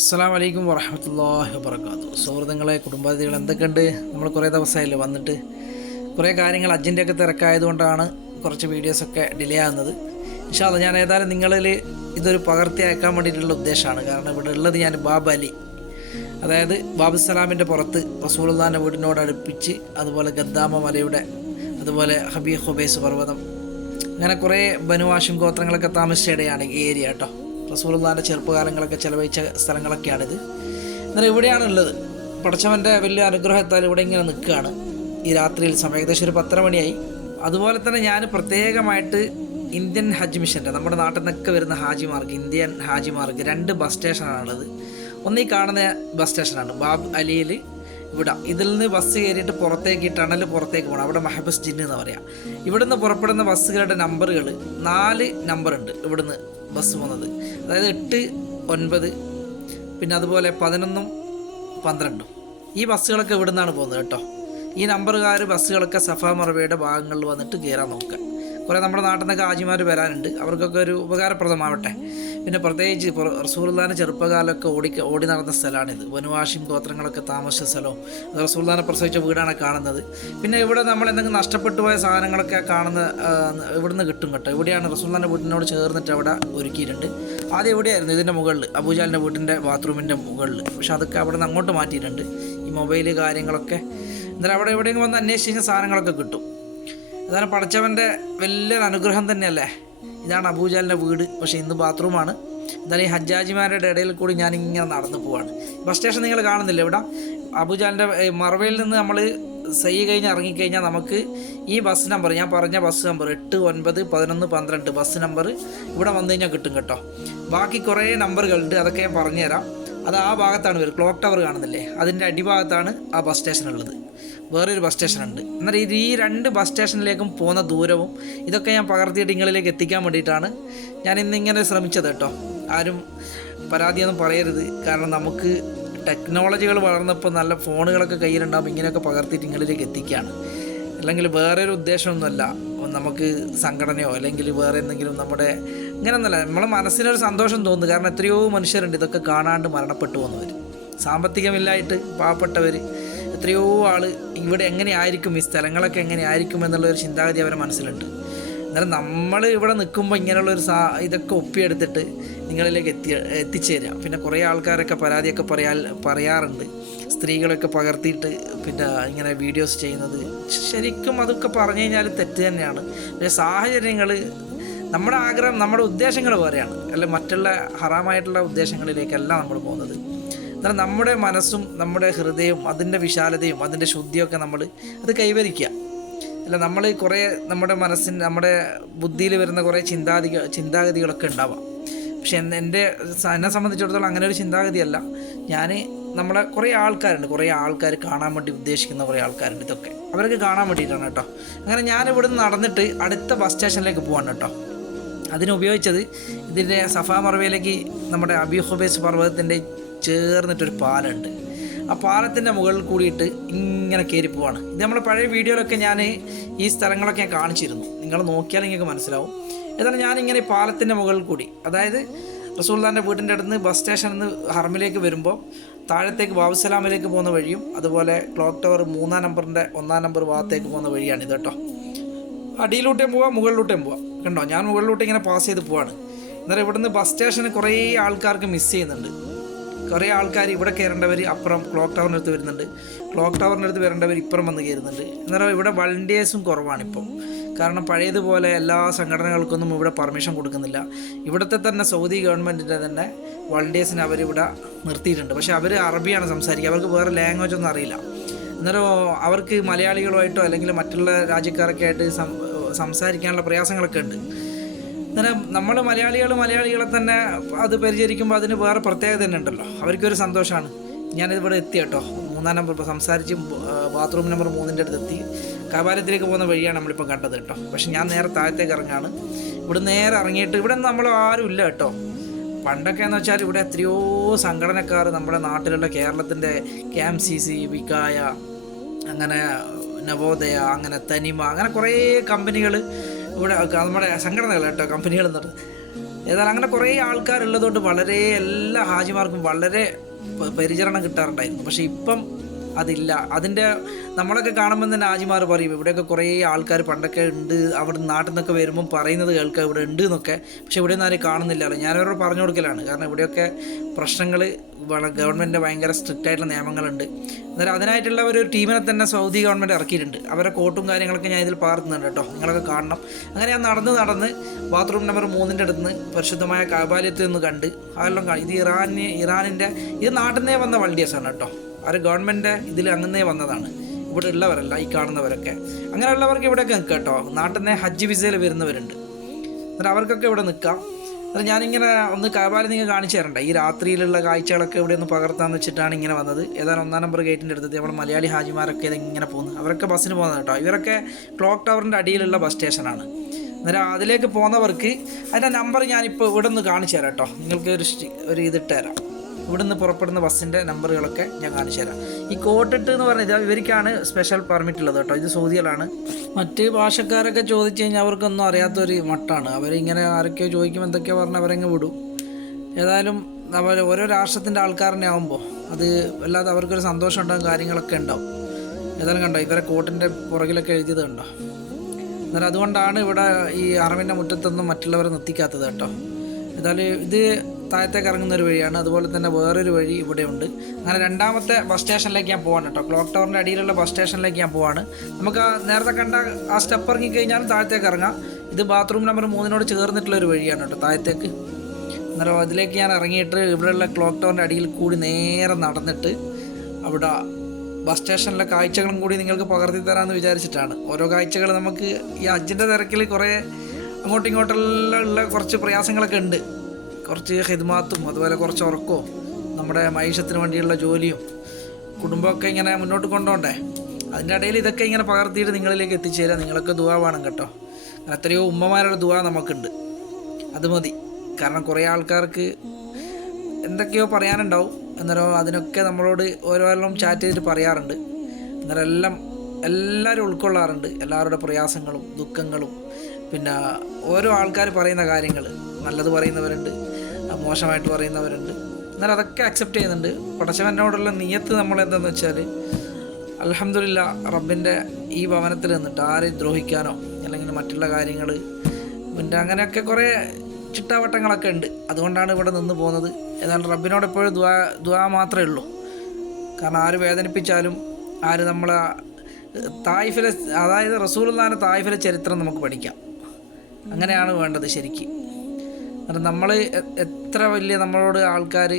അസ്സാം വലൈക്കും വറഹമത്തല്ലാഹി വാബർക്കാത്തു സുഹൃത്തുക്കളെ കുടുംബാതിഥികൾ എന്തൊക്കെയുണ്ട്? നമ്മൾ കുറേ ദിവസമായില്ലേ വന്നിട്ട്. കുറേ കാര്യങ്ങൾ അജിന്റെയൊക്കെ തിരക്കായതുകൊണ്ടാണ് കുറച്ച് വീഡിയോസൊക്കെ ഡിലേ ആകുന്നത് പക്ഷേ അത് ഞാൻ ഏതായാലും നിങ്ങളിൽ ഇതൊരു പകർത്തി അയക്കാൻ വേണ്ടിയിട്ടുള്ള ഉദ്ദേശമാണ്. കാരണം ഇവിടെ ഉള്ളത് ഞാൻ ബാബ് അലി. അതായത് ബാബു സലാമിന്റെ പുറത്ത് റസൂലുള്ളാന്റെ വീടിനോട് അടുപ്പിച്ച് അതുപോലെ ഗദ്ദാമ മലയുടെ അതുപോലെ ഹബീ ഹുബൈസ് പർവതം. അങ്ങനെ കുറേ ബനുവാശും ഗോത്രങ്ങളൊക്കെ താമസിച്ച ഇടയാണ് ഈ ഏരിയ കേട്ടോ റസൂലുള്ളാന്റെ ചെറുപ്പകാലങ്ങളൊക്കെ ചെലവഴിച്ച സ്ഥലങ്ങളൊക്കെയാണിത്. എന്നാൽ ഇവിടെയാണുള്ളത്. പടച്ചവന്റെ വലിയ അനുഗ്രഹത്താൽ ഇവിടെ ഇങ്ങനെ നിൽക്കുകയാണ്. ഈ രാത്രിയിൽ സമയം ഏകദേശം ഒരു പത്തര മണിയായി. അതുപോലെ തന്നെ ഞാൻ പ്രത്യേകമായിട്ട് ഇന്ത്യൻ ഹജ്ജ് മിഷന്റെ നമ്മുടെ നാട്ടിൽ നിന്നൊക്കെ വരുന്ന ഹാജിമാർക്ക് ഇന്ത്യൻ ഹാജിമാർക്ക് രണ്ട് ബസ് സ്റ്റേഷനാണുള്ളത്. ഒന്ന് ഈ കാണുന്ന ബസ് സ്റ്റേഷനാണ് ബാബ് അലിയിൽ ഇവിടെ ഇതിൽ നിന്ന് ബസ് കയറിയിട്ട് പുറത്തേക്ക് ഈ ടണൽ പുറത്തേക്ക് പോകണം അവിടെ മഹബസ് ജിന്ന് എന്ന് പറയാം. ഇവിടുന്ന് പുറപ്പെടുന്ന ബസ്സുകളുടെ നമ്പറുകൾ നാല് നമ്പർ ഉണ്ട് ഇവിടുന്ന് ബസ് പോകുന്നത്. അതായത് എട്ട് ഒൻപത് പിന്നെ അതുപോലെ പതിനൊന്നും പന്ത്രണ്ടും. ഈ ബസ്സുകളൊക്കെ ഇവിടുന്നാണ് പോകുന്നത് കേട്ടോ. ഈ നമ്പറുകാർ ബസ്സുകളൊക്കെ സഫ മറവയുടെ ഭാഗങ്ങളിൽ വന്നിട്ട് കയറാൻ നോക്കുക. കുറേ നമ്മുടെ നാട്ടിൽ നിന്നൊക്കെ ആജിമാർ വരാനുണ്ട്. അവർക്കൊക്കെ ഒരു ഉപകാരപ്രദമാവട്ടെ. പിന്നെ പ്രത്യേകിച്ച് റസൂൽദാന ചെറുപ്പകാലമൊക്കെ ഓടി ഓടി നടന്ന സ്ഥലമാണിത്. വനുവാഷിം ഗോത്രങ്ങളൊക്കെ താമസിച്ച സ്ഥലവും. റസൂൽദാനെ പ്രസവിച്ച വീടാണ് കാണുന്നത്. പിന്നെ ഇവിടെ നമ്മൾ എന്തെങ്കിലും നഷ്ടപ്പെട്ടു പോയ സാധനങ്ങളൊക്കെ കാണുന്ന ഇവിടുന്ന് കിട്ടും കേട്ടോ. ഇവിടെയാണ് റസൂൽദാന്റെ വീട്ടിനോട് ചേർന്നിട്ട് അവിടെ ഒരുക്കിയിട്ടുണ്ട്. ആദ്യം എവിടെയായിരുന്നു ഇതിന്റെ മുകളിൽ അബൂജാലിന്റെ വീട്ടിന്റെ ബാത്റൂമിന്റെ മുകളിൽ പക്ഷെ അതൊക്കെ അവിടെ നിന്ന് അങ്ങോട്ട് മാറ്റിയിട്ടുണ്ട്. ഈ മൊബൈൽ കാര്യങ്ങളൊക്കെ. എന്നാലും അവിടെ എവിടെയെങ്കിലും വന്ന് അന്വേഷിച്ച് കഴിഞ്ഞാൽ സാധനങ്ങളൊക്കെ കിട്ടും. അതാണ് പടച്ചവന്റെ വലിയൊരു അനുഗ്രഹം തന്നെയല്ലേ? ഇതാണ് അബൂജാലിന്റെ വീട് പക്ഷേ ഇന്ന് ബാത്റൂമാണ്. എന്തായാലും ഈ ഹജ്ജാജിമാരുടെ ഇടയിൽ കൂടി ഞാൻ ഇങ്ങനെ നടന്നു പോവാണ്. ബസ് സ്റ്റേഷൻ നിങ്ങൾ കാണുന്നില്ല ഇവിടെ? അബൂജാലിന്റെ മറവയിൽ നിന്ന് നമ്മൾ സൈ കഴിഞ്ഞ് ഇറങ്ങിക്കഴിഞ്ഞാൽ നമുക്ക് ഈ ബസ് നമ്പർ ഞാൻ പറഞ്ഞ ബസ് നമ്പർ എട്ട് ഒൻപത് പതിനൊന്ന് പന്ത്രണ്ട് ബസ് നമ്പർ ഇവിടെ വന്നു കഴിഞ്ഞാൽ കിട്ടും കേട്ടോ. ബാക്കി കുറേ നമ്പറുകളുണ്ട് അതൊക്കെ ഞാൻ പറഞ്ഞുതരാം. അത് ആ ഭാഗത്താണ് വരും. ക്ലോക്ക് ടവർ കാണുന്നില്ലേ? അതിന്റെ അടിഭാഗത്താണ് ആ ബസ് സ്റ്റേഷൻ ഉള്ളത് വേറൊരു ബസ് സ്റ്റേഷൻ ഉണ്ട് എന്നാൽ ഇത് ഈ രണ്ട് ബസ് സ്റ്റേഷനിലേക്കും പോകുന്ന ദൂരവും ഇതൊക്കെ ഞാൻ പകർത്തിയിട്ട് നിങ്ങളിലേക്ക് എത്തിക്കാൻ വേണ്ടിയിട്ടാണ് ഞാൻ ഇന്നിങ്ങനെ ശ്രമിച്ചത് കേട്ടോ. ആരും പരാതിയൊന്നും പറയരുത്. കാരണം നമുക്ക് ടെക്നോളജികൾ വളർന്നപ്പോൾ നല്ല ഫോണുകളൊക്കെ കയ്യിലുണ്ടാകുമ്പോൾ ഇങ്ങനെയൊക്കെ പകർത്തിയിട്ട് നിങ്ങളിലേക്ക് എത്തിക്കുകയാണ്. അല്ലെങ്കിൽ വേറൊരു ഉദ്ദേശമൊന്നുമല്ല. നമുക്ക് സംഘടനയോ അല്ലെങ്കിൽ വേറെ എന്തെങ്കിലും നമ്മുടെ ഇങ്ങനെയൊന്നുമല്ല നമ്മളെ മനസ്സിനൊരു സന്തോഷം തോന്നുന്നു. കാരണം എത്രയോ മനുഷ്യരുണ്ട് ഇതൊക്കെ കാണാണ്ട് മരണപ്പെട്ടു പോകുന്നവർ സാമ്പത്തികമില്ലായിട്ട് പാവപ്പെട്ടവർ എത്രയോ ആൾ ഇവിടെ എങ്ങനെയായിരിക്കും ഈ സ്ഥലങ്ങളൊക്കെ എങ്ങനെയായിരിക്കും എന്നുള്ളൊരു ചിന്താഗതി അവരുടെ മനസ്സിലുണ്ട്. എന്നാലും നമ്മൾ ഇവിടെ നിൽക്കുമ്പോൾ ഇങ്ങനെയുള്ളൊരു സാ ഇതൊക്കെ ഒപ്പിയെടുത്തിട്ട് നിങ്ങളിലേക്ക് എത്തി എത്തിച്ചേരാം. പിന്നെ കുറേ ആൾക്കാരൊക്കെ പരാതിയൊക്കെ പറയാ പറയാറുണ്ട്. സ്ത്രീകളൊക്കെ പകർത്തിയിട്ട് പിന്നെ ഇങ്ങനെ വീഡിയോസ് ചെയ്യുന്നത്. ശരിക്കും അതൊക്കെ പറഞ്ഞു കഴിഞ്ഞാൽ തെറ്റ് തന്നെയാണ്. പക്ഷേ സാഹചര്യങ്ങൾ നമ്മുടെ ആഗ്രഹം നമ്മുടെ ഉദ്ദേശങ്ങൾ വേറെയാണ്. അല്ലെ മറ്റുള്ള ഹറാമായിട്ടുള്ള ഉദ്ദേശങ്ങളിലേക്കല്ല നമ്മൾ പോകുന്നത്. എന്നാൽ നമ്മുടെ മനസ്സും നമ്മുടെ ഹൃദയവും അതിന്റെ വിശാലതയും അതിന്റെ ശുദ്ധിയൊക്കെ നമ്മൾ അത് കൈവരിക്കുക. അല്ല നമ്മൾ കുറേ നമ്മുടെ മനസ്സിന് നമ്മുടെ ബുദ്ധിയിൽ വരുന്ന കുറേ ചിന്താഗതി ചിന്താഗതികളൊക്കെ ഉണ്ടാവാം. പക്ഷെ എന്റെ എന്നെ സംബന്ധിച്ചിടത്തോളം അങ്ങനെ ഒരു ചിന്താഗതിയല്ല. ഞാൻ നമ്മളെ കുറേ ആൾക്കാരുണ്ട് കുറേ ആൾക്കാർ കാണാൻ വേണ്ടി ഉദ്ദേശിക്കുന്ന കുറേ ആൾക്കാരുണ്ട് ഇതൊക്കെ. അവരൊക്കെ കാണാൻ വേണ്ടിയിട്ടാണ് കേട്ടോ. അങ്ങനെ ഞാൻ ഇവിടുന്ന് നടന്നിട്ട് അടുത്ത ബസ് സ്റ്റേഷനിലേക്ക് പോവാണ് കേട്ടോ. അതിനുപയോഗിച്ചത് ഇതിന്റെ സഫാ മറവയിലേക്ക് നമ്മുടെ അബി ഹുബൈസ് പർവതത്തിന്റെ ചേർന്നിട്ടൊരു പാലമുണ്ട്. ആ പാലത്തിന്റെ മുകളിൽ കൂടിയിട്ട് ഇങ്ങനെ കയറി പോവാണ്. ഇത് നമ്മുടെ പഴയ വീഡിയോയിലൊക്കെ ഞാൻ ഈ സ്ഥലങ്ങളൊക്കെ ഞാൻ കാണിച്ചിരുന്നു. നിങ്ങൾ നോക്കിയാൽ നിങ്ങൾക്ക് മനസ്സിലാവും. ഏതായാലും ഞാനിങ്ങനെ പാലത്തിന്റെ മുകളിൽ കൂടി അതായത് റസൂൽദാന്റെ വീടിന്റെ അടുത്ത് നിന്ന് ബസ് സ്റ്റേഷനിൽ നിന്ന് ഹർമിലേക്ക് വരുമ്പോൾ താഴത്തേക്ക് ബാബുസലാമിലേക്ക് പോകുന്ന വഴിയും അതുപോലെ ക്ലോക്ക് ടവർ മൂന്നാം നമ്പറിന്റെ ഒന്നാം നമ്പർ ഭാഗത്തേക്ക് പോകുന്ന വഴിയാണ് ഇത് കേട്ടോ. അടിയിലൂട്ടേം പോവാം മുകളിലൂട്ടേം പോവാം. കണ്ടോ? ഞാൻ മുകളിലോട്ട് ഇങ്ങനെ പാസ് ചെയ്ത് പോവാണ്. എന്നാലും ഇവിടുന്ന് ബസ് സ്റ്റേഷന് കുറേ ആൾക്കാർക്ക് മിസ് ചെയ്യുന്നുണ്ട്. കുറേ ആൾക്കാർ ഇവിടെ കയറേണ്ടവർ അപ്പുറം ക്ലോക്ക് ടവറിനടുത്ത് വരുന്നുണ്ട്. ക്ലോക്ക് ടവറിനടുത്ത് വരേണ്ടവർ ഇപ്പുറം വന്ന് കയറുന്നുണ്ട്. എന്നാലും ഇവിടെ വളണ്ടിയേഴ്സും കുറവാണ് ഇപ്പം കാരണം പഴയതുപോലെ എല്ലാ സംഘടനകൾക്കൊന്നും ഇവിടെ പെർമിഷൻ കൊടുക്കുന്നില്ല. ഇവിടുത്തെ തന്നെ സൗദി ഗവൺമെന്റിന്റെ തന്നെ വളണ്ടിയേഴ്സിനെ അവരിവിടെ നിർത്തിയിട്ടുണ്ട്. പക്ഷേ അവർ അറബിയാണ് സംസാരിക്കുക. അവർക്ക് വേറെ ലാംഗ്വേജ് ഒന്നും അറിയില്ല. അന്നേരം അവർക്ക് മലയാളികളുമായിട്ടോ അല്ലെങ്കിൽ മറ്റുള്ള രാജ്യക്കാരൊക്കെ ആയിട്ട് സംസാരിക്കാനുള്ള പ്രയാസങ്ങളൊക്കെ ഉണ്ട്. അന്നേരം നമ്മൾ മലയാളികൾ മലയാളികളെ തന്നെ അത് പരിചരിക്കുമ്പോൾ അതിന് വേറെ പ്രത്യേകത തന്നെ ഉണ്ടല്ലോ. അവർക്കൊരു സന്തോഷമാണ്. ഞാനിവിടെ എത്തി കേട്ടോ. മൂന്നാം നമ്പർ ഇപ്പോൾ സംസാരിച്ച് ബാത്റൂം നമ്പർ മൂന്നിന്റെ അടുത്ത് എത്തി. കപാലത്തിലേക്ക് പോകുന്ന വഴിയാണ് നമ്മളിപ്പോൾ കണ്ടത് കേട്ടോ. പക്ഷെ ഞാൻ നേരെ താഴത്തേക്ക് ഇറങ്ങാണ്. ഇവിടെ നേരെ ഇറങ്ങിയിട്ട് ഇവിടെ നമ്മൾ ആരും ഇല്ല കേട്ടോ. പണ്ടൊക്കെ എന്ന് വെച്ചാൽ ഇവിടെ എത്രയോ സംഘടനക്കാർ നമ്മുടെ നാട്ടിലുള്ള കേരളത്തിന്റെ കെ എം സി സി വികായ അങ്ങനെ നവോദയ അങ്ങനെ തനിമ അങ്ങനെ കുറേ കമ്പനികൾ ഇവിടെ നമ്മുടെ സംഘടനകൾ കേട്ടോ കമ്പനികൾ എന്നിട്ട് ഏതായാലും അങ്ങനെ കുറേ ആൾക്കാരുള്ളതുകൊണ്ട് വളരെ എല്ലാ ഹാജിമാർക്കും വളരെ പരിചരണം കിട്ടാറുണ്ടായിരുന്നു. പക്ഷേ ഇപ്പം അതില്ല. അതിന്റെ നമ്മളൊക്കെ കാണുമ്പോൾ തന്നെ ആജിമാർ പറയും ഇവിടെയൊക്കെ കുറേ ആൾക്കാർ പണ്ടൊക്കെ ഉണ്ട് അവിടെ നാട്ടിൽ നിന്നൊക്കെ വരുമ്പം പറയുന്നത് കേൾക്കുക ഇവിടെ ഉണ്ട് എന്നൊക്കെ. പക്ഷേ ഇവിടെ ഒന്നും ആരും. കാണുന്നില്ലല്ലോ ഞാനവരോട് പറഞ്ഞു കൊടുക്കലാണ്. കാരണം ഇവിടെയൊക്കെ പ്രശ്നങ്ങൾ ഗവൺമെന്റിന്റെ ഭയങ്കര സ്ട്രിക്റ്റ് ആയിട്ടുള്ള നിയമങ്ങളുണ്ട്. അന്നേരം അതിനായിട്ടുള്ള ഒരു ടീമിനെ തന്നെ സൗദി ഗവൺമെന്റ് ഇറക്കിയിട്ടുണ്ട്. അവരെ കോട്ടും കാര്യങ്ങളൊക്കെ ഞാൻ ഇതിൽ പാർക്കുന്നുണ്ട് കേട്ടോ. നിങ്ങളൊക്കെ കാണണം. അങ്ങനെ ഞാൻ നടന്ന് നടന്ന് ബാത്റൂം നമ്പർ മൂന്നിന്റെ അടുത്ത് നിന്ന് പരിശുദ്ധമായ കാബാലയത്തിൽ നിന്ന് കണ്ട് അതെല്ലാം ഇത് ഇറാന് ഇറാനിന്റെ ഇത് നാട്ടിൽ നിന്നേ വന്ന വൾഡിയസാണ് കേട്ടോ. അവർ ഗവൺമെന്റ് ഇതിൽ അങ്ങനെ വന്നതാണ്. ഇവിടെ ഉള്ളവരല്ല ഈ കാണുന്നവരൊക്കെ. അങ്ങനെയുള്ളവർക്ക് ഇവിടെയൊക്കെ നിൽക്കാം കേട്ടോ. നാട്ടിൽ നിന്ന് ഹജ്ജ് വിസയിൽ വരുന്നവരുണ്ട്. എന്നിട്ട് അവർക്കൊക്കെ ഇവിടെ നിൽക്കാം എന്നിട്ട് ഞാനിങ്ങനെ ഒന്ന് കാബാലി നിങ്ങൾ കാണിച്ചു തരണ്ട? ഈ രാത്രിയിലുള്ള കാഴ്ചകളൊക്കെ ഇവിടെ ഒന്ന് പകർത്താന്ന് വെച്ചിട്ടാണ് ഇങ്ങനെ വന്നത്. ഏതാനും ഒന്നാം നമ്പർ ഗേറ്റിന്റെ അടുത്ത് നമ്മുടെ മലയാളി ഹാജിമാരൊക്കെ ഇത് ഇങ്ങനെ പോകുന്നു. അവരൊക്കെ ബസ്സിന് പോകുന്നത് കേട്ടോ. ഇവരൊക്കെ ക്ലോക്ക് ടവറിന്റെ അടിയിലുള്ള ബസ് സ്റ്റേഷനാണ്. അന്നേരം അതിലേക്ക് പോകുന്നവർക്ക് അതിന്റെ നമ്പർ ഞാനിപ്പോൾ ഇവിടെ നിന്ന് കാണിച്ചു തരാം കേട്ടോ. നിങ്ങൾക്ക് ഒരു ഒരു ഇതിട്ട് തരാം. ഇവിടുന്ന് പുറപ്പെടുന്ന ബസ്സിന്റെ നമ്പറുകളൊക്കെ ഞാൻ കാണിച്ചു തരാം. ഈ കോട്ടിട്ട് എന്ന് പറഞ്ഞാൽ ഇവർക്കാണ് സ്പെഷ്യൽ പെർമിറ്റ് ഉള്ളത് കേട്ടോ. ഇത് സൗദികളാണ്. മറ്റ് ഭാഷക്കാരൊക്കെ ചോദിച്ചു കഴിഞ്ഞാൽ അവർക്കൊന്നും അറിയാത്തൊരു മട്ടാണ്. അവരിങ്ങനെ ആരൊക്കെയോ ചോദിക്കും എന്തൊക്കെയോ പറഞ്ഞാൽ അവരങ്ങ് വിടും. ഏതായാലും അവർ ഓരോ രാഷ്ട്രത്തിന്റെ ആൾക്കാരനെ ആകുമ്പോൾ അത് വല്ലാതെ അവർക്കൊരു സന്തോഷം ഉണ്ടാകും കാര്യങ്ങളൊക്കെ ഉണ്ടാവും. ഏതായാലും കണ്ടോ ഇവരെ കോട്ടിന്റെ പുറകിലൊക്കെ എഴുതിയത് കണ്ടോ? എന്നാൽ അതുകൊണ്ടാണ് ഇവിടെ ഈ അറിവിന്റെ മുറ്റത്തൊന്നും മറ്റുള്ളവരെ നിർത്തിക്കാത്തത് കേട്ടോ. എന്നാൽ ഇത് താഴത്തേക്ക് ഇറങ്ങുന്ന ഒരു വഴിയാണ്. അതുപോലെ തന്നെ വേറൊരു വഴി ഇവിടെയുണ്ട്. അങ്ങനെ രണ്ടാമത്തെ ബസ് സ്റ്റേഷനിലേക്ക് ഞാൻ പോവാണ് കേട്ടോ. ക്ലോക്ക് ടവറിന്റെ അടിയിലുള്ള ബസ് സ്റ്റേഷനിലേക്ക് ഞാൻ പോവാണ്. നമുക്ക് നേരത്തെ കണ്ട ആ സ്റ്റെപ്പ് ഇറങ്ങി കഴിഞ്ഞാൽ താഴത്തേക്ക് ഇറങ്ങാം. ഇത് ബാത്റൂം നമ്പർ മൂന്നിനോട് ചേർന്നിട്ടുള്ള ഒരു വഴിയാണ് കേട്ടോ താഴത്തേക്ക്. അന്നേരം അതിലേക്ക് ഞാൻ ഇറങ്ങിയിട്ട് ഇവിടെയുള്ള ക്ലോക്ക് ടവറിന്റെ അടിയിൽ കൂടി നേരെ നടന്നിട്ട് അവിടെ ബസ് സ്റ്റേഷനിലെ കാഴ്ചകളും കൂടി നിങ്ങൾക്ക് പകർത്തി തരാമെന്ന് വിചാരിച്ചിട്ടാണ്. ഓരോ കാഴ്ചകൾ നമുക്ക് ഈ അജിന്റെ തിരക്കിൽ കുറേ അങ്ങോട്ടും ഇങ്ങോട്ടെല്ലാം ഉള്ള കുറച്ച് പ്രയാസങ്ങളൊക്കെ ഉണ്ട്. കുറച്ച് ഹിദ്മാത്തും അതുപോലെ കുറച്ച് ഉറക്കവും നമ്മുടെ മൈഷത്തിന് വേണ്ടിയുള്ള ജോലിയും കുടുംബമൊക്കെ ഇങ്ങനെ മുന്നോട്ട് കൊണ്ടുപോകണ്ടേ? അതിന്റെ ഇടയിൽ ഇതൊക്കെ ഇങ്ങനെ പകർത്തിയിട്ട് നിങ്ങളിലേക്ക് എത്തിച്ചേരാം. നിങ്ങളൊക്കെ ദുവാ വേണം കേട്ടോ. അങ്ങനെ എത്രയോ ഉമ്മമാരുടെ ദുവാ നമുക്കുണ്ട്. അത് മതി. കാരണം കുറേ ആൾക്കാർക്ക് എന്തൊക്കെയോ പറയാനുണ്ടാവും. അന്നേരം അതിനൊക്കെ നമ്മളോട് ഓരോരെല്ലാം ചാറ്റ് ചെയ്തിട്ട് പറയാറുണ്ട്. അന്നേരം എല്ലാം എല്ലാവരും ഉൾക്കൊള്ളാറുണ്ട്. എല്ലാവരുടെ പ്രയാസങ്ങളും ദുഃഖങ്ങളും. പിന്നെ ഓരോ ആൾക്കാർ പറയുന്ന കാര്യങ്ങൾ നല്ലത് പറയുന്നവരുണ്ട്. മോശമായിട്ട് പറയുന്നവരുണ്ട്. എന്നാൽ അതൊക്കെ അക്സെപ്റ്റ് ചെയ്യുന്നുണ്ട്. പടച്ചവനോടുള്ള നിയത്ത് നമ്മൾ എന്താണെന്ന് വെച്ചാൽ അലഹമില്ല റബ്ബിന്റെ ഈ ഭവനത്തിൽ നിന്നിട്ട് ആരെയും ദ്രോഹിക്കാനോ അല്ലെങ്കിൽ മറ്റുള്ള കാര്യങ്ങൾ പിന്നെ അങ്ങനെയൊക്കെ കുറേ ചിട്ടാവട്ടങ്ങളൊക്കെ ഉണ്ട്. അതുകൊണ്ടാണ് ഇവിടെ നിന്ന് പോകുന്നത്. എന്നാൽ റബ്ബിനോട് എപ്പോഴും ദ്വാ ദ്വാ മാത്രമേ ഉള്ളൂ. കാരണം ആര് വേദനിപ്പിച്ചാലും ആര് നമ്മളെ തായ്ഫിലെ അതായത് റസൂലുള്ളാഹിന്റെ തായ്ഫിലെ ചരിത്രം നമുക്ക് പഠിക്കാം. അങ്ങനെയാണ് വേണ്ടത് ശരിക്കും. കാരണം നമ്മൾ എത്ര വലിയ നമ്മളോട് ആൾക്കാർ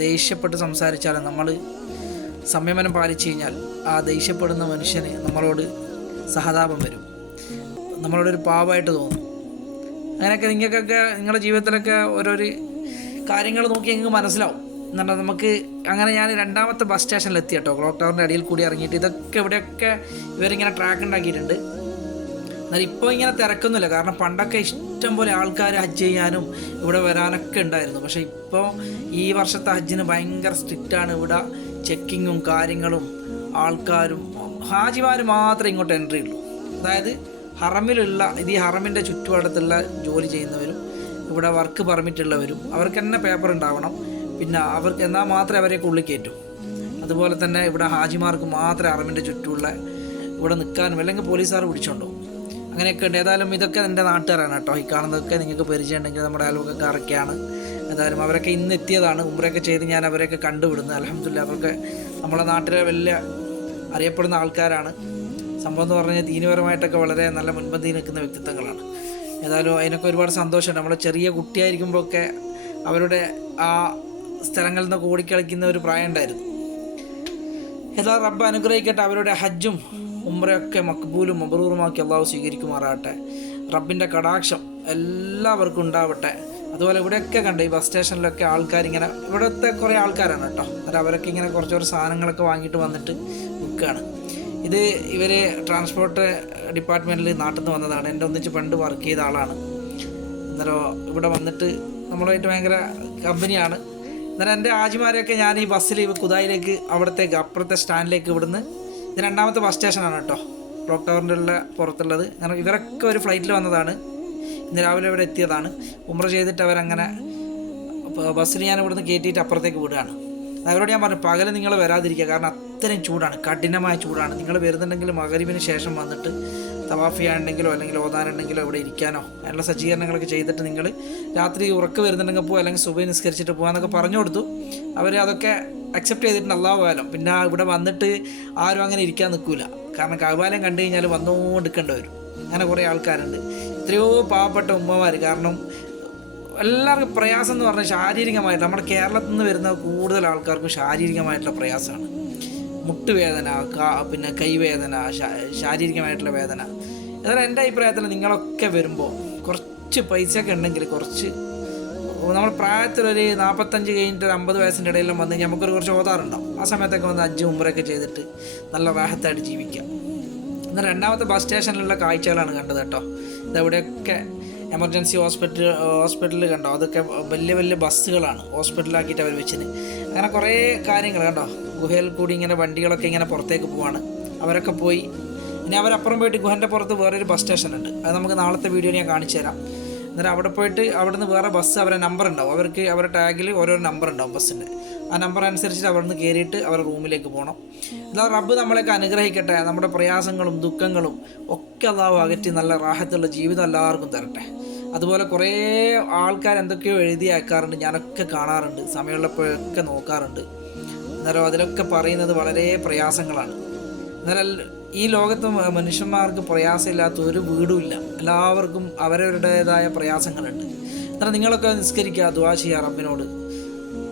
ദേഷ്യപ്പെട്ട് സംസാരിച്ചാലും നമ്മൾ സംയമനം പാലിച്ചു കഴിഞ്ഞാൽ ആ ദേഷ്യപ്പെടുന്ന മനുഷ്യന് നമ്മളോട് സഹതാപം വരും. നമ്മളോടൊരു പാവമായിട്ട് തോന്നും. അങ്ങനെയൊക്കെ നിങ്ങൾക്കൊക്കെ നിങ്ങളുടെ ജീവിതത്തിലൊക്കെ ഓരോരു കാര്യങ്ങൾ നോക്കി നിങ്ങൾക്ക് മനസ്സിലാവും. എന്നാൽ നമുക്ക് അങ്ങനെ ഞാൻ രണ്ടാമത്തെ ബസ് സ്റ്റേഷനിൽ എത്തി കേട്ടോ ക്ലോക്ക് ടവറിന്റെ അടിയിൽ കൂടി ഇറങ്ങിയിട്ട് ഇതൊക്കെ ഇവിടെയൊക്കെ ഇവരിങ്ങനെ ട്രാക്ക് ഉണ്ടാക്കിയിട്ടുണ്ട്. എന്നാൽ ഇപ്പോൾ ഇങ്ങനെ തിരക്കൊന്നുമില്ല. കാരണം പണ്ടൊക്കെ ഇഷ്ടം പോലെ ആൾക്കാർ ഹജ്ജ് ചെയ്യാനും ഇവിടെ വരാനൊക്കെ ഉണ്ടായിരുന്നു. പക്ഷേ ഇപ്പോൾ ഈ വർഷത്തെ ഹജ്ജിന് ഭയങ്കര സ്ട്രിക്റ്റാണ് ഇവിടെ ചെക്കിങ്ങും കാര്യങ്ങളും ആൾക്കാരും ഹാജിമാർ മാത്രമേ ഇങ്ങോട്ട് എൻട്രി ഉള്ളൂ. അതായത് ഹറമിലുള്ള ഇത് ഈ ഹറമിന്റെ ചുറ്റുപാടത്തുള്ള ജോലി ചെയ്യുന്നവരും ഇവിടെ വർക്ക് പെർമിറ്റ് ഉള്ളവരും അവർക്ക് തന്നെ പേപ്പർ ഉണ്ടാവണം. പിന്നെ അവർക്ക് എന്നാൽ മാത്രമേ അവരെയൊക്കെ ഉള്ളിൽ കയറ്റൂ. അതുപോലെ തന്നെ ഇവിടെ ഹാജിമാർക്ക് മാത്രമേ ഹറമിന്റെ ചുറ്റുമുള്ള ഇവിടെ നിൽക്കാനും അല്ലെങ്കിൽ പോലീസുകാർ പിടിച്ചോണ്ടോ അങ്ങനെയൊക്കെ ഉണ്ട്. ഏതായാലും ഇതൊക്കെ എന്റെ നാട്ടുകാരാണ് കേട്ടോ. ഈ കാണുന്നതൊക്കെ നിങ്ങൾക്ക് പരിചയമുണ്ടെങ്കിൽ നമ്മുടെ അയൽവക്കാരൊക്കെയാണ് ഏതായാലും അവരൊക്കെ ഇന്ന് എത്തിയതാണ്. ഉമ്രയൊക്കെ ചെയ്ത് ഞാൻ അവരെയൊക്കെ കണ്ടുവിടുന്നത് അലഹമില്ല അവർക്ക് നമ്മുടെ നാട്ടിലെ വലിയ അറിയപ്പെടുന്ന ആൾക്കാരാണ്. സംഭവം എന്ന് പറഞ്ഞാൽ ദീനപരമായിട്ടൊക്കെ വളരെ നല്ല മുൻപന്തി നിൽക്കുന്ന വ്യക്തിത്വങ്ങളാണ്. ഏതായാലും അതിനൊക്കെ ഒരുപാട് സന്തോഷമുണ്ട്. നമ്മളെ ചെറിയ കുട്ടിയായിരിക്കുമ്പോഴൊക്കെ അവരുടെ ആ സ്ഥലങ്ങളിൽ നിന്നൊക്കെ ഓടിക്കളിക്കുന്ന ഒരു പ്രായം ഉണ്ടായിരുന്നു. ഏതാ റബ്ബ് അനുഗ്രഹിക്കട്ടെ അവരുടെ ഹജ്ജും ഉമ്രയൊക്കെ മക്ബൂലും മബറൂറുമാക്കി അള്ളാഹു സ്വീകരിക്കുമാറാകട്ടെ. റബ്ബിന്റെ കടാക്ഷം എല്ലാവർക്കും ഉണ്ടാവട്ടെ. അതുപോലെ ഇവിടെയൊക്കെ കണ്ട് ഈ ബസ് സ്റ്റേഷനിലൊക്കെ ആൾക്കാർ ഇങ്ങനെ ഇവിടുത്തെ കുറേ ആൾക്കാരാണ് കേട്ടോ. അന്നേരം അവരൊക്കെ ഇങ്ങനെ കുറച്ച് കുറച്ച് സാധനങ്ങളൊക്കെ വാങ്ങിയിട്ട് വന്നിട്ട് നിൽക്കുകയാണ്. ഇത് ഇവർ ട്രാൻസ്പോർട്ട് ഡിപ്പാർട്ട്മെന്റിൽ നാട്ടിൽ നിന്ന് വന്നതാണ്. എന്റെ ഒന്നിച്ച് പണ്ട് വർക്ക് ചെയ്ത ആളാണ്. അന്നേരം ഇവിടെ വന്നിട്ട് നമ്മളായിട്ട് ഭയങ്കര കമ്പനിയാണ് അന്നേരം എന്റെ ആജിമാരെയൊക്കെ ഞാൻ ഈ ബസ്സിൽ കുതായിലേക്ക് അവിടത്തേക്ക് അപ്പുറത്തെ സ്റ്റാൻഡിലേക്ക് ഇവിടുന്ന് ഇത് രണ്ടാമത്തെ ബസ് സ്റ്റേഷനാണ് കേട്ടോ. ക്ലോക്ക് ടവറിന്റെ ഉള്ള പുറത്തുള്ളത്. കാരണം ഇവരൊക്കെ ഒരു ഫ്ലൈറ്റിൽ വന്നതാണ്. ഇന്ന് രാവിലെ ഇവിടെ എത്തിയതാണ്. ഉമ്ര ചെയ്തിട്ട് അവരങ്ങനെ ബസ്സിൽ ഞാൻ ഇവിടുന്ന് കയറ്റിയിട്ട് അപ്പുറത്തേക്ക് വിടുകയാണ്. അവരോട് ഞാൻ പറഞ്ഞു പകൽ നിങ്ങൾ വരാതിരിക്കുക. കാരണം അത്രയും ചൂടാണ്. കഠിനമായ ചൂടാണ്. നിങ്ങൾ വരുന്നുണ്ടെങ്കിൽ മകരീവിന് ശേഷം വന്നിട്ട് തവാഫ് ചെയ്യാനുണ്ടെങ്കിലോ അല്ലെങ്കിൽ ഓതാനുണ്ടെങ്കിലോ ഇവിടെ ഇരിക്കാനോ? അതിനുള്ള സജ്ജീകരണങ്ങളൊക്കെ ചെയ്തിട്ട് നിങ്ങൾ രാത്രി ഉറക്കം വരുന്നുണ്ടെങ്കിൽ പോകുക അല്ലെങ്കിൽ സുബൈ നിസ്കരിച്ചിട്ട് പോകാമെന്നൊക്കെ പറഞ്ഞു കൊടുത്തു. അവർ അതൊക്കെ അക്സെപ്റ്റ് ചെയ്തിട്ടുണ്ട് അള്ളാഹു കാലം പിന്നെ ഇവിടെ വന്നിട്ട് ആരും അങ്ങനെ ഇരിക്കാൻ നിൽക്കില്ല കാരണം കൈവാലം കണ്ടു കഴിഞ്ഞാൽ വന്നുകൊണ്ടിരിക്കേണ്ടി വരും. അങ്ങനെ കുറേ ആൾക്കാരുണ്ട്. എത്രയോ പാവപ്പെട്ട ഉമ്മമാർ കാരണം എല്ലാവർക്കും പ്രയാസം എന്ന് പറഞ്ഞാൽ ശാരീരികമായിട്ട് നമ്മുടെ കേരളത്തിൽ നിന്ന് വരുന്ന കൂടുതൽ ആൾക്കാർക്കും ശാരീരികമായിട്ടുള്ള പ്രയാസമാണ്. മുട്ടുവേദന പിന്നെ കൈവേദന ശാരീരികമായിട്ടുള്ള വേദന. എന്നാൽ എന്റെ അഭിപ്രായത്തിൽ നിങ്ങളൊക്കെ വരുമ്പോൾ കുറച്ച് പൈസയൊക്കെ ഉണ്ടെങ്കിൽ കുറച്ച് നമ്മൾ പ്രായത്തിലൊരു നാൽപ്പത്തഞ്ച് കഴിഞ്ഞിട്ട് ഒരു അമ്പത് വയസ്സിന്റെ ഇടയിലും വന്ന് കഴിഞ്ഞാൽ നമുക്കൊരു കുറച്ച് ഓതാറുണ്ടാവും. ആ സമയത്തൊക്കെ വന്ന് അഞ്ച് ഉമ്പറൊക്കെ ചെയ്തിട്ട് നല്ല റാഹത്തായിട്ട് ജീവിക്കാം എന്നാൽ രണ്ടാമത്തെ ബസ് സ്റ്റേഷനിലുള്ള കാഴ്ചകളാണ് കണ്ടത് കേട്ടോ. ഇതവിടെയൊക്കെ എമർജൻസി ഹോസ്പിറ്റൽ ഹോസ്പിറ്റലിൽ കണ്ടോ? അതൊക്കെ വലിയ വലിയ ബസ്സുകളാണ് ഹോസ്പിറ്റലാക്കിയിട്ട് അവർ വെച്ചിന്. അങ്ങനെ കുറേ കാര്യങ്ങൾ കണ്ടോ? ഗുഹയിൽ കൂടി ഇങ്ങനെ വണ്ടികളൊക്കെ ഇങ്ങനെ പുറത്തേക്ക് പോവാണ്. അവരൊക്കെ പോയി. ഇനി അവരപ്പുറം പോയിട്ട് ഗുഹന്റെ പുറത്ത് വേറൊരു ബസ് സ്റ്റേഷൻ ഉണ്ട്. അത് നമുക്ക് നാളത്തെ വീഡിയോ ഞാൻ കാണിച്ചു തരാം. എന്നിട്ട് അവിടെ പോയിട്ട് അവിടുന്ന് വേറെ ബസ് അവരെ നമ്പർ ഉണ്ടാവും. അവർക്ക് അവരുടെ ടാഗിൽ ഓരോ നമ്പർ ഉണ്ടാവും ബസ്സിന്റെ ആ നമ്പർ അനുസരിച്ച് അവിടുന്ന് കയറിയിട്ട് അവരുടെ റൂമിലേക്ക് പോകണം എന്നാൽ റബ്ബ് നമ്മളെയൊക്കെ അനുഗ്രഹിക്കട്ടെ. നമ്മുടെ പ്രയാസങ്ങളും ദുഃഖങ്ങളും ഒക്കെ അതാവും അകറ്റി നല്ല റാഹത്തുള്ള ജീവിതം എല്ലാവർക്കും തരട്ടെ. അതുപോലെ കുറേ ആൾക്കാർ എന്തൊക്കെയോ എഴുതി അയക്കാറുണ്ട് ഞാനൊക്കെ കാണാറുണ്ട്. സമയമുള്ളപ്പോഴൊക്കെ നോക്കാറുണ്ട്. അന്നേരം അതിലൊക്കെ പറയുന്നത് വളരെ പ്രയാസങ്ങളാണ്. എന്നാൽ ഈ ലോകത്ത് മനുഷ്യന്മാർക്ക് പ്രയാസമില്ലാത്ത ഒരു വീടുമില്ല എല്ലാവർക്കും അവരവരുടേതായ പ്രയാസങ്ങളുണ്ട്. എന്നാൽ നിങ്ങളൊക്കെ നിസ്കരിക്കുക ദുവാ ചെയ്യുക റബ്ബിനോട്.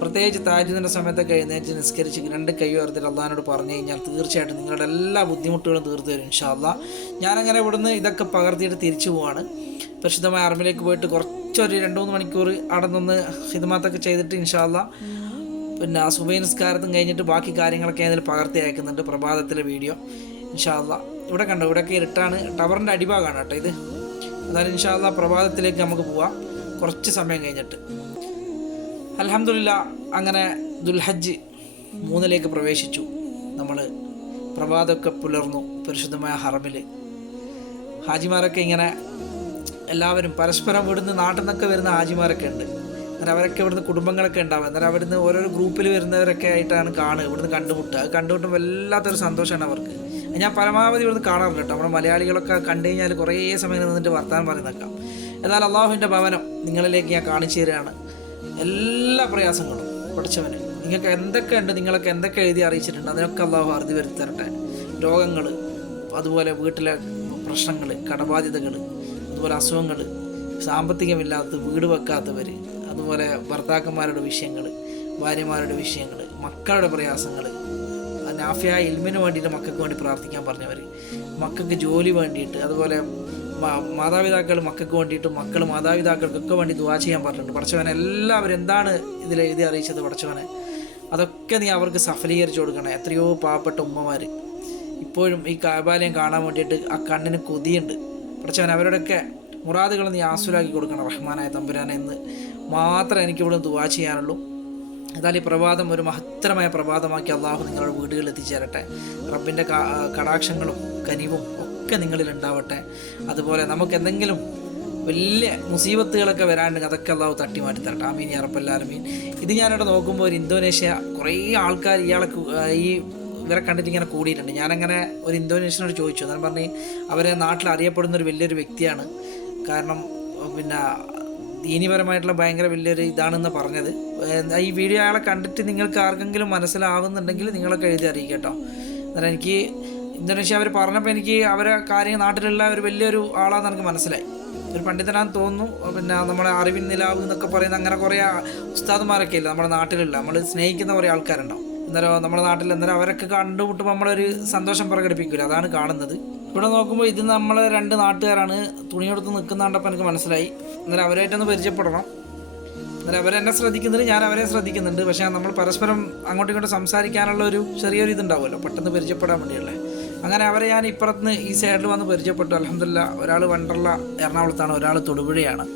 പ്രത്യേകിച്ച് താജുദിന്റെ സമയത്തൊക്കെ എഴുന്നേറ്റ് നിസ്കരിച്ച് രണ്ട് കൈ ഉയർത്തിട്ട് അള്ളഹാനോട് പറഞ്ഞു കഴിഞ്ഞാൽ തീർച്ചയായിട്ടും നിങ്ങളുടെ എല്ലാ ബുദ്ധിമുട്ടുകളും തീർത്തു തരും ഇൻഷാല്ല ഞാനങ്ങനെ ഇവിടുന്ന് ഇതൊക്കെ പകർത്തിയിട്ട് തിരിച്ചു പോവാണ്. പരിശുദ്ധമായ അറബിലേക്ക് പോയിട്ട് കുറച്ചൊരു രണ്ട് മൂന്ന് മണിക്കൂർ അവിടെ നിന്ന് ഹിദമാത്തൊക്കെ ചെയ്തിട്ട് ഇൻഷാല്ല പിന്നെ സുബൈ നിസ്കാരത്തും കഴിഞ്ഞിട്ട് ബാക്കി കാര്യങ്ങളൊക്കെ അതിൽ പകർത്തി അയക്കുന്നുണ്ട് പ്രഭാതത്തിലെ വീഡിയോ. ഇൻഷാല്ല ഇവിടെ കണ്ടോ ഇവിടെയൊക്കെ ഇരുട്ടാണ്. ടവറിന്റെ അടിഭാഗമാണ് കേട്ടോ ഇത്. അതായത് ഇൻഷാല്ല പ്രഭാതത്തിലേക്ക് നമുക്ക് പോവാം. കുറച്ച് സമയം കഴിഞ്ഞിട്ട്. അലഹമില്ല അങ്ങനെ ദുൽഹജ്ജ് മൂന്നിലേക്ക് പ്രവേശിച്ചു. നമ്മൾ പ്രഭാതമൊക്കെ പുലർന്നു പരിശുദ്ധമായ ഹറമിൽ ഹാജിമാരൊക്കെ ഇങ്ങനെ എല്ലാവരും പരസ്പരം ഇവിടുന്ന് നാട്ടിൽ നിന്നൊക്കെ വരുന്ന ഹാജിമാരൊക്കെ ഉണ്ട്. അന്നേരം അവരൊക്കെ ഇവിടുന്ന് കുടുംബങ്ങളൊക്കെ ഉണ്ടാവും അന്നേരം അവിടുന്ന് ഓരോരോ ഗ്രൂപ്പിൽ വരുന്നവരൊക്കെ ആയിട്ടാണ് കാണുക. ഇവിടുന്ന് കണ്ടുമുട്ടുക. അത് കണ്ടുമുട്ടുമ്പോൾ വല്ലാത്തൊരു സന്തോഷമാണ് അവർക്ക്. ഞാൻ പരമാവധി ഇവിടുന്ന് കാണാറുണ്ട് കേട്ടോ. നമ്മുടെ മലയാളികളൊക്കെ കണ്ടു കഴിഞ്ഞാൽ കുറേ സമയം നിന്നിട്ട് വർത്താനം പറയുന്നേക്കാം എന്നാൽ അള്ളാഹുവിന്റെ ഭവനം നിങ്ങളിലേക്ക് ഞാൻ കാണിച്ചു തരികയാണ്. എല്ലാ പ്രയാസങ്ങളും പഠിച്ചവന്. നിങ്ങൾക്ക് എന്തൊക്കെ ഉണ്ട് നിങ്ങളൊക്കെ എന്തൊക്കെ എഴുതി അറിയിച്ചിട്ടുണ്ട് അതിനൊക്കെ അള്ളാഹു അറുതി വരുത്തി തരട്ടെ. രോഗങ്ങൾ അതുപോലെ വീട്ടിലെ പ്രശ്നങ്ങൾ കടബാധ്യതകൾ അതുപോലെ അസുഖങ്ങൾ സാമ്പത്തികമില്ലാത്ത വീട് വെക്കാത്തവർ അതുപോലെ ഭർത്താക്കന്മാരുടെ വിഷയങ്ങൾ ഭാര്യമാരുടെ വിഷയങ്ങൾ മക്കളുടെ പ്രയാസങ്ങൾ നാഫിയ ഇൽമിന് വേണ്ടിയിട്ട് മക്കൾക്ക് വേണ്ടി പ്രാർത്ഥിക്കാൻ പറഞ്ഞവർ മക്കൾക്ക് ജോലി വേണ്ടിയിട്ട് അതുപോലെ മാതാപിതാക്കൾ മക്കൾക്ക് വേണ്ടിയിട്ട് മക്കൾ മാതാപിതാക്കൾക്കൊക്കെ വേണ്ടി ദുവാ ചെയ്യാൻ പറഞ്ഞിട്ടുണ്ട്. പഠിച്ചവനെ എല്ലാവരും എന്താണ് ഇതിൽ എഴുതി അറിയിച്ചത് പഠിച്ചവനെ? അതൊക്കെ നീ അവർക്ക് സഫലീകരിച്ചു കൊടുക്കണം. എത്രയോ പാവപ്പെട്ട ഉമ്മമാർ ഇപ്പോഴും ഈ കാബാലയം കാണാൻ വേണ്ടിയിട്ട് ആ കണ്ണിന് കൊതിയുണ്ട്. പഠിച്ചവൻ അവരുടെയൊക്കെ മുറാദുകൾ നീ ആസുലാക്കി കൊടുക്കണം. റഹ്മാനായ തമ്പുരാനെ എന്ന് മാത്രമേ എനിക്കിവിടെ ദുവാ ചെയ്യാനുള്ളൂ. എന്നാൽ ഈ പ്രഭാതം ഒരു മഹത്തരമായ പ്രഭാതമാക്കി അള്ളാഹു നിങ്ങളുടെ വീടുകളിൽ എത്തിച്ചേരട്ടെ. റബ്ബിന്റെ കടാക്ഷങ്ങളും കനിവും ഒക്കെ നിങ്ങളിൽ ഉണ്ടാവട്ടെ. അതുപോലെ നമുക്ക് എന്തെങ്കിലും വലിയ മുസീബത്തുകളൊക്കെ വരാണ്ടെങ്കിൽ അതൊക്കെ അള്ളാഹു തട്ടി മാറ്റി തരട്ടെ ആമീൻ അറപ്പല്ലാലമീൻ ഇത് ഞാനിവിടെ നോക്കുമ്പോൾ ഒരു ഇന്തോനേഷ്യ കുറേ ആൾക്കാർ ഇയാളെ ഈ ഇവരെ കണ്ടിട്ട് ഇങ്ങനെ കൂടിയിട്ടുണ്ട്. ഞാനങ്ങനെ ഒരു ഇന്തോനേഷ്യനോട് ചോദിച്ചു. അന്നേരം പറഞ്ഞ് അവരെ നാട്ടിൽ അറിയപ്പെടുന്ന ഒരു വലിയൊരു വ്യക്തിയാണ്. കാരണം പിന്നെ ദീനിപരമായിട്ടുള്ള ഭയങ്കര വലിയൊരു ഇതാണെന്ന് പറഞ്ഞത്. ഈ വീഡിയോ അയാളെ കണ്ടിട്ട് നിങ്ങൾക്ക് ആർക്കെങ്കിലും മനസ്സിലാവുന്നുണ്ടെങ്കിൽ നിങ്ങളൊക്കെ എഴുതി അറിയിക്കട്ടോ എന്നാൽ എനിക്ക് ഇന്തോനേഷ്യ അവർ പറഞ്ഞപ്പോൾ എനിക്ക് അവരെ കാര്യങ്ങൾ നാട്ടിലുള്ള ഒരു വലിയൊരു ആളാന്ന് എനിക്ക് മനസ്സിലായി. ഒരു പണ്ഡിതനാന്ന് തോന്നുന്നു. പിന്നെ നമ്മുടെ അറിവിൻ നിലാവ് എന്നൊക്കെ പറയുന്ന അങ്ങനെ കുറേ ഉസ്താദുമാരൊക്കെ ഇല്ല നമ്മുടെ നാട്ടിലുള്ള. നമ്മൾ സ്നേഹിക്കുന്ന കുറേ ആൾക്കാരുണ്ടാവും. അന്നേരം നമ്മുടെ നാട്ടിൽ അന്നേരം അവരൊക്കെ കണ്ടുമുട്ടുമ്പോൾ നമ്മളൊരു സന്തോഷം പ്രകടിപ്പിക്കില്ല അതാണ് കാണുന്നത്. ഇവിടെ നോക്കുമ്പോൾ ഇത് നമ്മൾ രണ്ട് നാട്ടുകാരാണ്. തുണിയെടുത്ത് നിൽക്കുന്ന കണ്ടപ്പോൾ എനിക്ക് മനസ്സിലായി. അന്നേരം അവരായിട്ടൊന്ന് പരിചയപ്പെടണം. അന്നേരം അവരെന്നെ ശ്രദ്ധിക്കുന്നുണ്ട് ഞാൻ അവരെ ശ്രദ്ധിക്കുന്നുണ്ട്. പക്ഷേ നമ്മൾ പരസ്പരം അങ്ങോട്ടും ഇങ്ങോട്ടും സംസാരിക്കാനുള്ള ഒരു ചെറിയൊരു ഇതുണ്ടാവുമല്ലോ. പെട്ടെന്ന് പരിചയപ്പെടാൻ വേണ്ടിയല്ലേ. അങ്ങനെ അവരെ ഞാൻ ഇപ്പുറത്ത് ഈ സൈഡിൽ വന്ന് പരിചയപ്പെട്ടു. അലഹമില്ല ഒരാൾ വണ്ടർല എറണാകുളത്താണ് ഒരാൾ തൊടുപുഴയാണ്.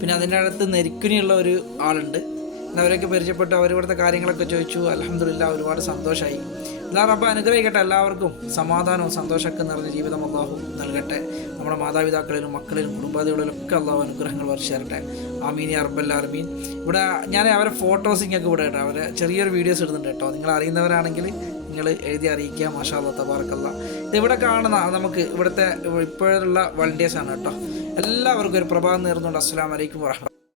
പിന്നെ അതിന്റെ അടുത്ത് നെരിക്കുനിയുള്ള ഒരു ആളുണ്ട്. അവരൊക്കെ പരിചയപ്പെട്ടു അവരിവിടുത്തെ കാര്യങ്ങളൊക്കെ ചോദിച്ചു. അലഹമില്ല ഒരുപാട് സന്തോഷമായി എല്ലാ റബ്ബ അനുഗ്രഹിക്കട്ടെ. എല്ലാവർക്കും സമാധാനവും സന്തോഷമൊക്കെ നിറഞ്ഞ ജീവിതം അള്ളാഹു നൽകട്ടെ. നമ്മുടെ മാതാപിതാക്കളിലും മക്കളിലും കുടുംബാദികളിലും ഒക്കെ അള്ളാഹു അനുഗ്രഹങ്ങൾ വർഷിച്ചേരട്ടെ ആമീൻ അർബീൻ ഇവിടെ ഞാൻ അവരെ ഫോട്ടോസിങ്ങൊക്കെ ഇവിടെ ഇടാം. അവരെ ചെറിയൊരു വീഡിയോസ് ഇടുന്നുണ്ട് കേട്ടോ. നിങ്ങൾ അറിയുന്നവരാണെങ്കിൽ നിങ്ങൾ എഴുതി അറിയിക്കുക. മാഷാ തബാർക്കല്ല ഇതിവിടെ കാണുന്ന നമുക്ക് ഇവിടുത്തെ ഇപ്പോഴുള്ള വളണ്ടിയേഴ്സാണ് കേട്ടോ. എല്ലാവർക്കും ഒരു പ്രഭാതം നേർന്നുകൊണ്ട് അസ്സാം വലൈക്കും വാഹമ